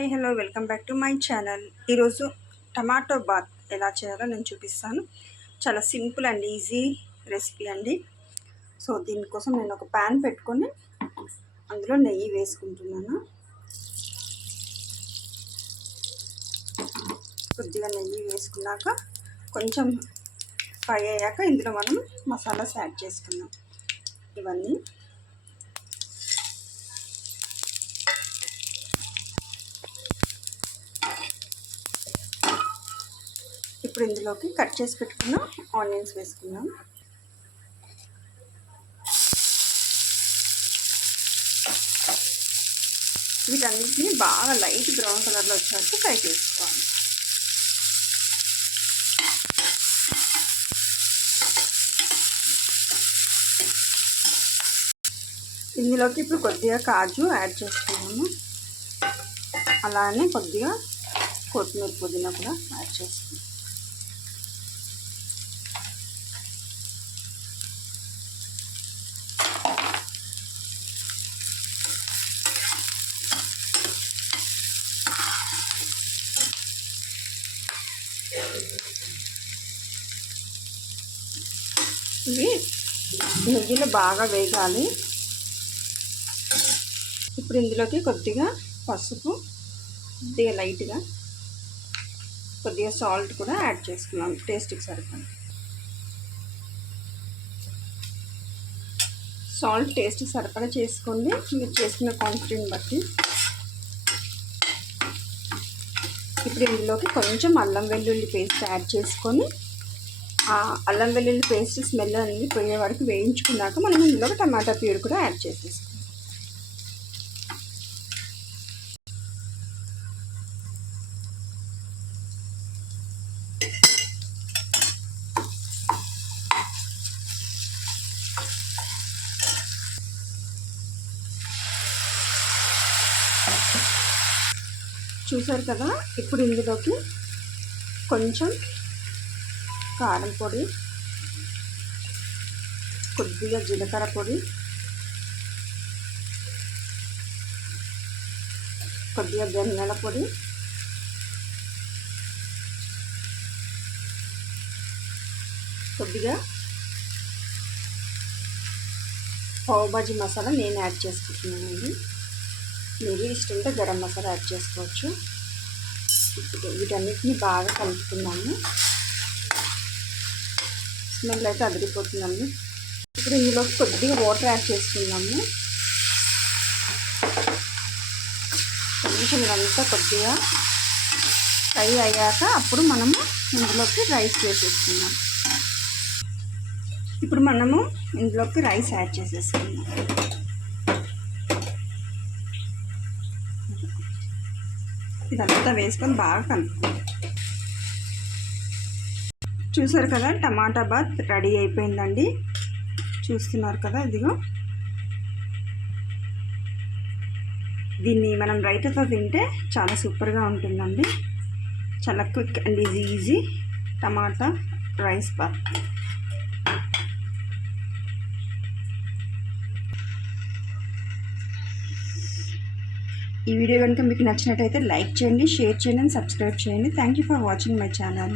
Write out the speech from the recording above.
Hi hello welcome back to my channel. ఈరోజు tomato bath ఎలా చేయాలో నేను చూపిస్తాను. చాలా సింపుల్ అండ్ ఈజీ రెసిపీ అండి. సో దీనికోసం నేను ఒక ప్యాన్ పెట్టుకొని అందులో నెయ్యి వేసుకుంటున్నాను. కొద్దిగా నెయ్యి వేసుకున్నాక కొంచెం ఫ్రై అయ్యాక ఇందులో మనం మసాలాస్ యాడ్ చేసుకుందాం. ఇవన్నీ ఇప్పుడు ఇందులోకి కట్ చేసి పెట్టుకున్న ఆనియన్స్ వేసుకుందాం. వీటన్నిటిని బాగా లైట్ బ్రౌన్ కలర్లో వచ్చేటట్టు ఫ్రై చేసుకోవాలి. ఇందులోకి ఇప్పుడు కొద్దిగా కాజు యాడ్ చేసుకున్నాము. అలానే కొద్దిగా కొత్తిమీర పుదీనా కూడా యాడ్ చేసుకున్నాం. ఇవి నెయ్యిలో బాగా వేగాలి. ఇప్పుడు ఇందులోకి కొద్దిగా పసుపు, కొద్దిగా లైట్గా కొద్దిగా సాల్ట్ కూడా యాడ్ చేసుకున్నాం టేస్ట్కి సరిపడా. సాల్ట్ టేస్ట్కి సరిపడా చేసుకోండి, మీరు చేసుకున్న క్వాంటిటీని బట్టి. ఇప్పుడు ఇందులోకి కొంచెం అల్లం వెల్లుల్లి పేస్ట్ యాడ్ చేసుకొని ఆ అల్లం వెల్లుల్లి పేస్ట్ స్మెల్ అనేది పోయే వరకు వేయించుకున్నాక మనం ఇందులోకి టమాటా ప్యూర్ కూడా యాడ్ చేసేసుకోండి. చూసారు కదా, ఇప్పుడు ఇందులోకి కొంచెం కారం పొడి, కొద్దిగా జీలకర్ర పొడి, కొద్దిగా ధనియాల పొడి, కొద్దిగా పావు భాజీ మసాలా నేను యాడ్ చేసుకుంటున్నానండి. మీరు ఇష్టంతో గరం మసాలా యాడ్ చేసుకోవచ్చు. ఇప్పుడు వీటన్నిటిని బాగా కలుపుతున్నాము. స్మెల్ అయితే అదిరిపోతుందండి. ఇప్పుడు ఇందులోకి కొద్దిగా వాటర్ యాడ్ చేసుకున్నాము. కొంచెం ఇదంతా కొద్దిగా ఫ్రై అయ్యాక అప్పుడు మనము ఇందులోకి రైస్ వేసేసుకున్నాం. ఇప్పుడు మనము ఇందులోకి రైస్ యాడ్ చేసేసుకున్నాం. ఇదంతా వేసుకొని బాగా కలుపుకుందాం. చూసారు కదా, టమాటా బాత్ రెడీ అయిపోయిందండి. చూస్తున్నారు కదా, ఇదిగో. దీన్ని మనం రైతాతో తింటే చాలా సూపర్గా ఉంటుందండి. చాలా quick and easy tomato rice bath. ఈ వీడియో కనుక మీకు నచ్చినట్టయితే లైక్ చేయండి, షేర్ చేయండి, సబ్స్క్రైబ్ చేయండి. Thank you for watching my channel.